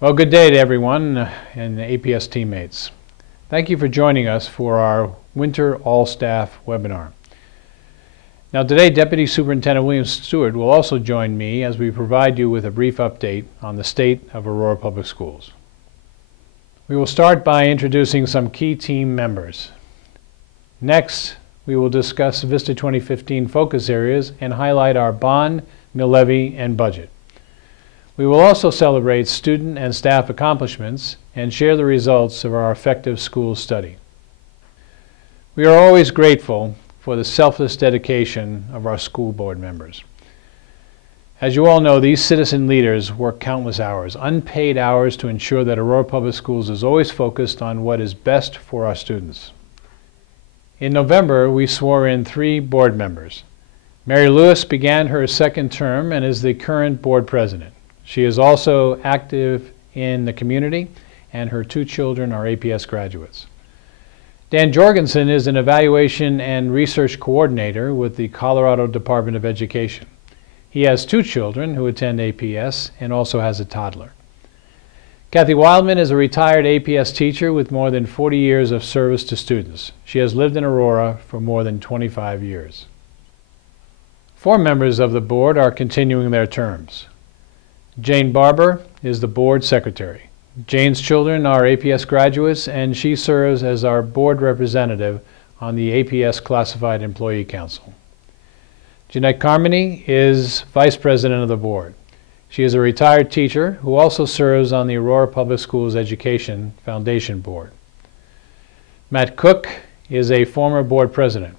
Well, good day to everyone and the APS teammates. Thank you for joining us for our Winter All-Staff webinar. Now today, Deputy Superintendent William Stewart will also join me as we provide you with a brief update on the state of Aurora Public Schools. We will start by introducing some key team members. Next, we will discuss Vista 2015 focus areas and highlight our bond, mill levy, and budget. We will also celebrate student and staff accomplishments and share the results of our effective school study. We are always grateful for the selfless dedication of our school board members. As you all know, these citizen leaders work countless hours, unpaid hours, to ensure that Aurora Public Schools is always focused on what is best for our students. In November, we swore in 3 board members. Mary Lewis began her second term and is the current board president. She is also active in the community, and her 2 children are APS graduates. Dan Jorgensen is an evaluation and research coordinator with the Colorado Department of Education. He has 2 children who attend APS and also has a toddler. Kathy Wildman is a retired APS teacher with more than 40 years of service to students. She has lived in Aurora for more than 25 years. 4 members of the board are continuing their terms. Jane Barber is the board secretary. Jane's children are APS graduates, and she serves as our board representative on the APS Classified Employee Council. Jeanette Carmody is vice president of the board. She is a retired teacher who also serves on the Aurora Public Schools Education Foundation Board. Matt Cook is a former board president.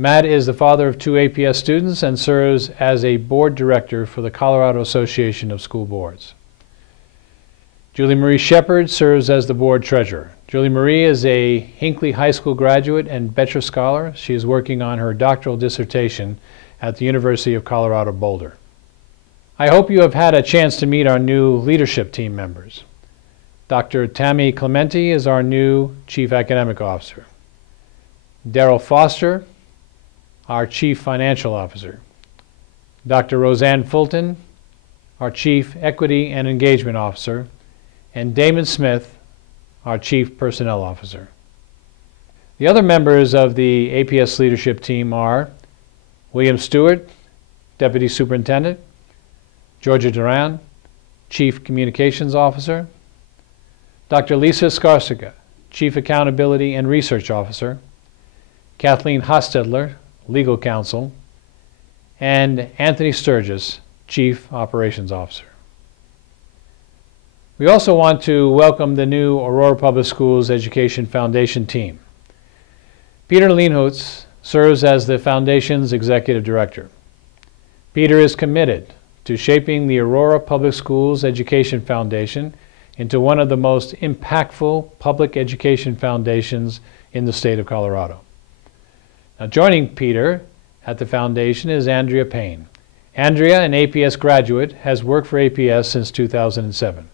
Matt is the father of 2 APS students and serves as a board director for the Colorado Association of School Boards. Julie Marie Shepard serves as the board treasurer. Julie Marie is a Hinckley High School graduate and Betcher Scholar. She is working on her doctoral dissertation at the University of Colorado Boulder. I hope you have had a chance to meet our new leadership team members. Dr. Tammy Clementi is our new Chief Academic Officer. Daryl Foster, our Chief Financial Officer. Dr. Roseanne Fulton, our Chief Equity and Engagement Officer, and Damon Smith, our Chief Personnel Officer. The other members of the APS leadership team are William Stewart, Deputy Superintendent, Georgia Duran, Chief Communications Officer, Dr. Lisa Skarsica, Chief Accountability and Research Officer, Kathleen Hostetler, Legal Counsel, and Anthony Sturgis, Chief Operations Officer. We also want to welcome the new Aurora Public Schools Education Foundation team. Peter Lienholtz serves as the Foundation's Executive Director. Peter is committed to shaping the Aurora Public Schools Education Foundation into one of the most impactful public education foundations in the state of Colorado. Now, joining Peter at the foundation is Andrea Payne. Andrea, an APS graduate, has worked for APS since 2007.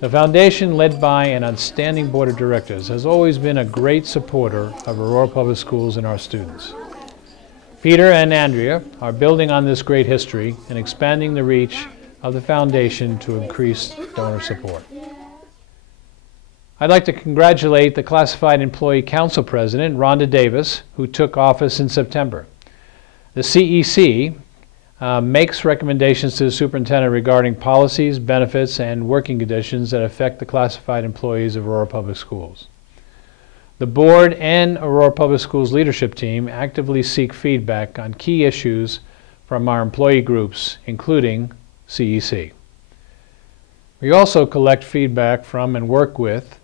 The foundation, led by an outstanding board of directors, has always been a great supporter of Aurora Public Schools and our students. Peter and Andrea are building on this great history and expanding the reach of the foundation to increase donor support. I'd like to congratulate the Classified Employee Council President, Rhonda Davis, who took office in September. The CEC makes recommendations to the superintendent regarding policies, benefits, and working conditions that affect the classified employees of Aurora Public Schools. The board and Aurora Public Schools leadership team actively seek feedback on key issues from our employee groups, including CEC. We also collect feedback from and work with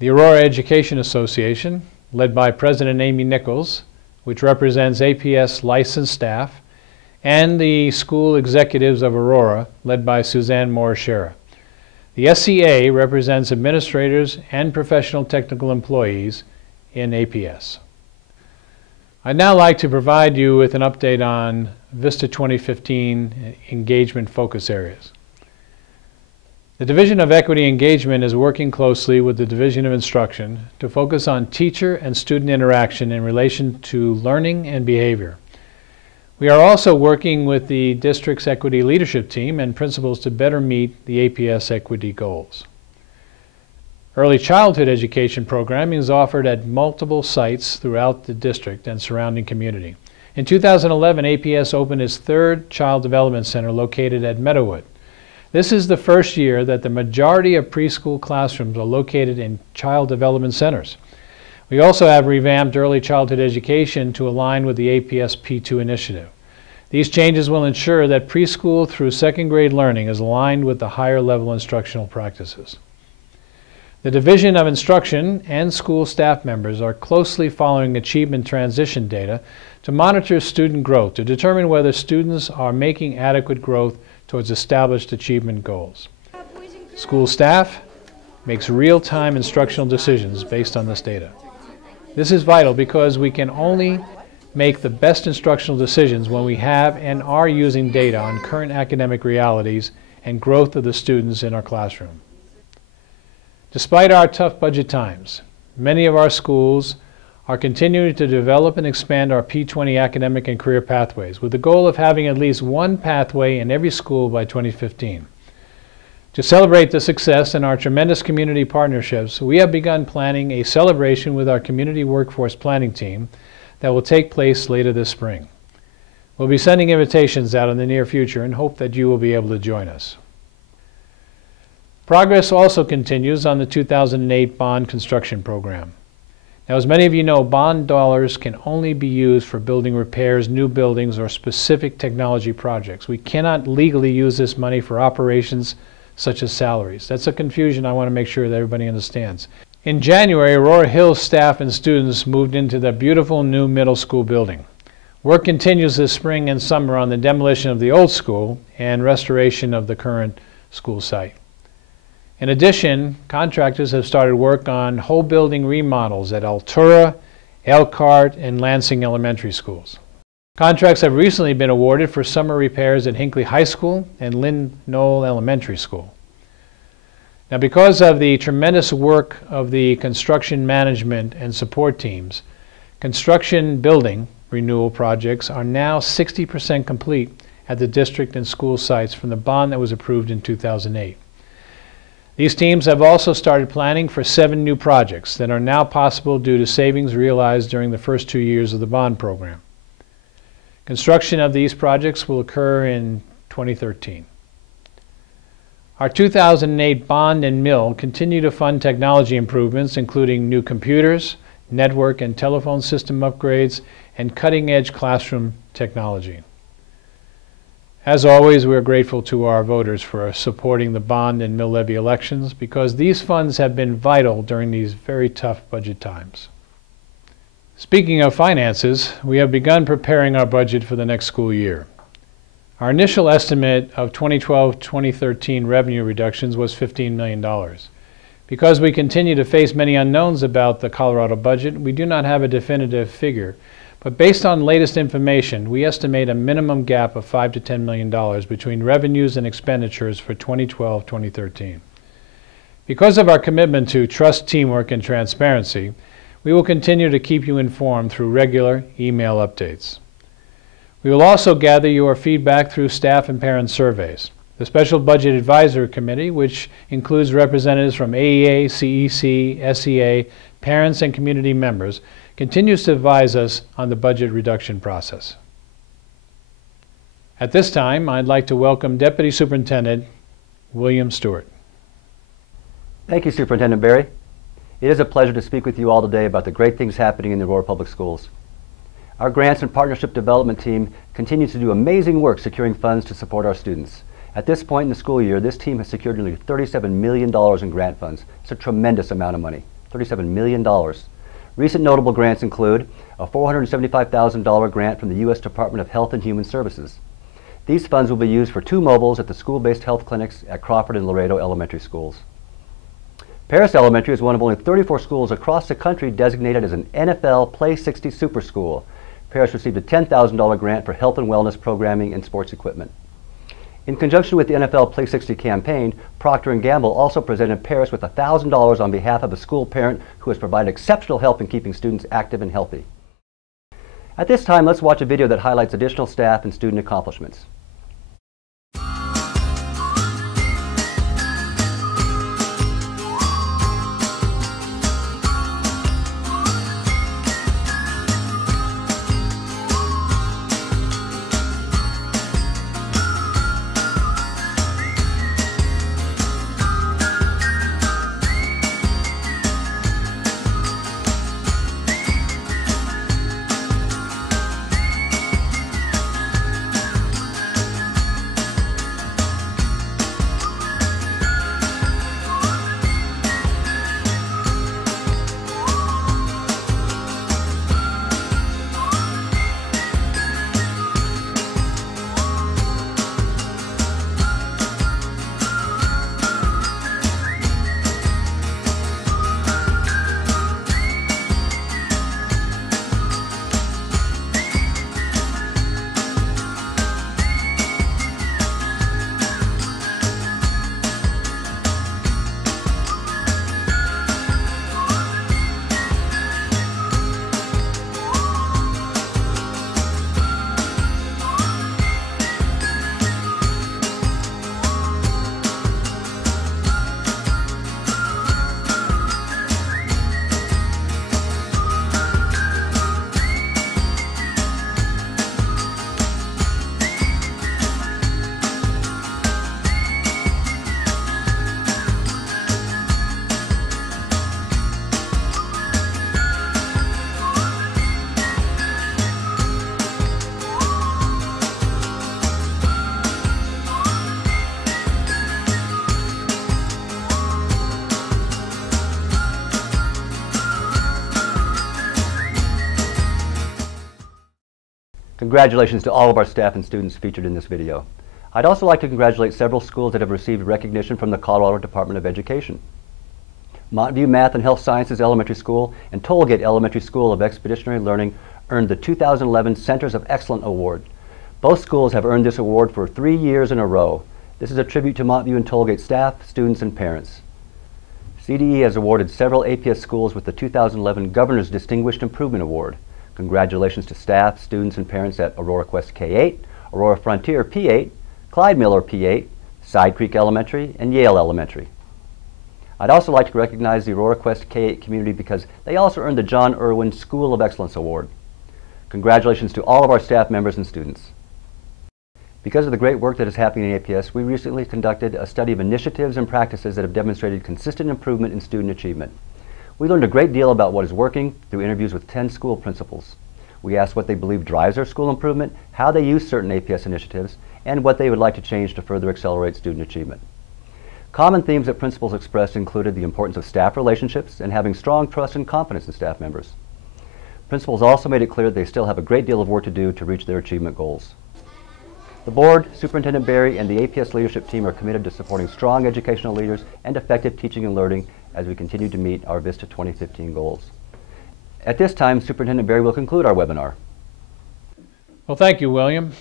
the Aurora Education Association, led by President Amy Nichols, which represents APS licensed staff, and the School Executives of Aurora, led by Suzanne Morishera. The SCA represents administrators and professional technical employees in APS. I'd now like to provide you with an update on Vista 2015 engagement focus areas. The Division of Equity Engagement is working closely with the Division of Instruction to focus on teacher and student interaction in relation to learning and behavior. We are also working with the district's equity leadership team and principals to better meet the APS equity goals. Early childhood education programming is offered at multiple sites throughout the district and surrounding community. In 2011, APS opened its third Child Development Center located at Meadowood. This is the first year that the majority of preschool classrooms are located in child development centers. We also have revamped early childhood education to align with the APS P2 initiative. These changes will ensure that preschool through second grade learning is aligned with the higher level instructional practices. The Division of Instruction and school staff members are closely following achievement transition data to monitor student growth to determine whether students are making adequate growth towards established achievement goals. School staff makes real-time instructional decisions based on this data. This is vital because we can only make the best instructional decisions when we have and are using data on current academic realities and growth of the students in our classroom. Despite our tough budget times, many of our schools are continuing to develop and expand our P20 academic and career pathways with the goal of having at least one pathway in every school by 2015. To celebrate the success and our tremendous community partnerships, we have begun planning a celebration with our community workforce planning team that will take place later this spring. We'll be sending invitations out in the near future and hope that you will be able to join us. Progress also continues on the 2008 bond construction program. Now, as many of you know, bond dollars can only be used for building repairs, new buildings, or specific technology projects. We cannot legally use this money for operations such as salaries. That's a confusion I want to make sure that everybody understands. In January, Aurora Hills staff and students moved into the beautiful new middle school building. Work continues this spring and summer on the demolition of the old school and restoration of the current school site. In addition, contractors have started work on whole building remodels at Altura, Elkhart, and Lansing elementary schools. Contracts have recently been awarded for summer repairs at Hinckley High School and Lynn Knoll Elementary School. Now, because of the tremendous work of the construction management and support teams, construction building renewal projects are now 60% complete at the district and school sites from the bond that was approved in 2008. These teams have also started planning for 7 new projects that are now possible due to savings realized during the first 2 years of the bond program. Construction of these projects will occur in 2013. Our 2008 bond and mill continue to fund technology improvements, including new computers, network and telephone system upgrades, and cutting-edge classroom technology. As always, we are grateful to our voters for supporting the bond and mill levy elections because these funds have been vital during these very tough budget times. Speaking of finances, we have begun preparing our budget for the next school year. Our initial estimate of 2012-2013 revenue reductions was $15 million. Because we continue to face many unknowns about the Colorado budget, we do not have a definitive figure. But based on latest information, we estimate a minimum gap of $5 to $10 million between revenues and expenditures for 2012-2013. Because of our commitment to trust, teamwork, and transparency, we will continue to keep you informed through regular email updates. We will also gather your feedback through staff and parent surveys. The Special Budget Advisory Committee, which includes representatives from AEA, CEC, SEA, parents, and community members, continues to advise us on the budget reduction process. At this time, I'd like to welcome Deputy Superintendent William Stewart. Thank you, Superintendent Berry. It is a pleasure to speak with you all today about the great things happening in the Aurora Public Schools. Our Grants and Partnership Development team continues to do amazing work securing funds to support our students. At this point in the school year, this team has secured nearly $37 million in grant funds. It's a tremendous amount of money, $37 million. Recent notable grants include a $475,000 grant from the U.S. Department of Health and Human Services. These funds will be used for 2 mobiles at the school-based health clinics at Crawford and Laredo elementary schools. Paris Elementary is one of only 34 schools across the country designated as an NFL Play 60 Super School. Paris received a $10,000 grant for health and wellness programming and sports equipment. In conjunction with the NFL Play 60 campaign, Procter & Gamble also presented Paris with $1,000 on behalf of a school parent who has provided exceptional help in keeping students active and healthy. At this time, let's watch a video that highlights additional staff and student accomplishments. Congratulations to all of our staff and students featured in this video. I'd also like to congratulate several schools that have received recognition from the Colorado Department of Education. Montview Math and Health Sciences Elementary School and Tollgate Elementary School of Expeditionary Learning earned the 2011 Centers of Excellence Award. Both schools have earned this award for 3 years in a row. This is a tribute to Montview and Tollgate staff, students, and parents. CDE has awarded several APS schools with the 2011 Governor's Distinguished Improvement Award. Congratulations to staff, students, and parents at Aurora Quest K-8, Aurora Frontier P-8, Clyde Miller P-8, Side Creek Elementary, and Yale Elementary. I'd also like to recognize the Aurora Quest K-8 community because they also earned the John Irwin School of Excellence Award. Congratulations to all of our staff members and students. Because of the great work that is happening in APS, we recently conducted a study of initiatives and practices that have demonstrated consistent improvement in student achievement. We learned a great deal about what is working through interviews with 10 school principals. We asked what they believe drives their school improvement, how they use certain APS initiatives, and what they would like to change to further accelerate student achievement. Common themes that principals expressed included the importance of staff relationships and having strong trust and confidence in staff members. Principals also made it clear that they still have a great deal of work to do to reach their achievement goals. The board, Superintendent Barry, and the APS leadership team are committed to supporting strong educational leaders and effective teaching and learning as we continue to meet our Vista 2015 goals. At this time, Superintendent Barry will conclude our webinar. Well, thank you, William.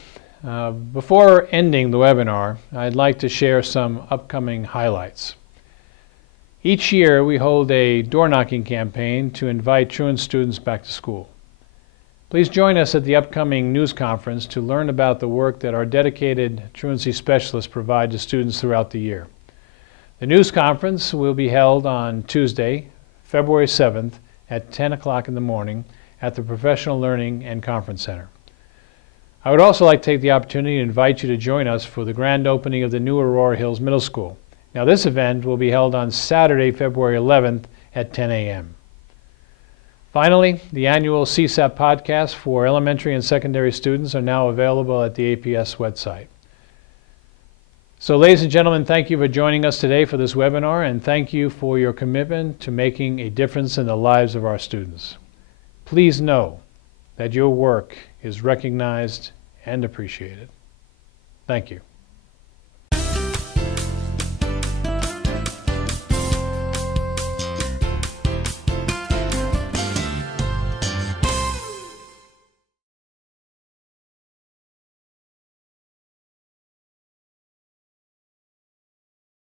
Before ending the webinar, I'd like to share some upcoming highlights. Each year, we hold a door-knocking campaign to invite truant students back to school. Please join us at the upcoming news conference to learn about the work that our dedicated truancy specialists provide to students throughout the year. The news conference will be held on Tuesday, February 7th at 10 o'clock in the morning at the Professional Learning and Conference Center. I would also like to take the opportunity to invite you to join us for the grand opening of the new Aurora Hills Middle School. Now, this event will be held on Saturday, February 11th at 10 a.m. Finally, the annual CSAP podcasts for elementary and secondary students are now available at the APS website. So, ladies and gentlemen, thank you for joining us today for this webinar, and thank you for your commitment to making a difference in the lives of our students. Please know that your work is recognized and appreciated. Thank you.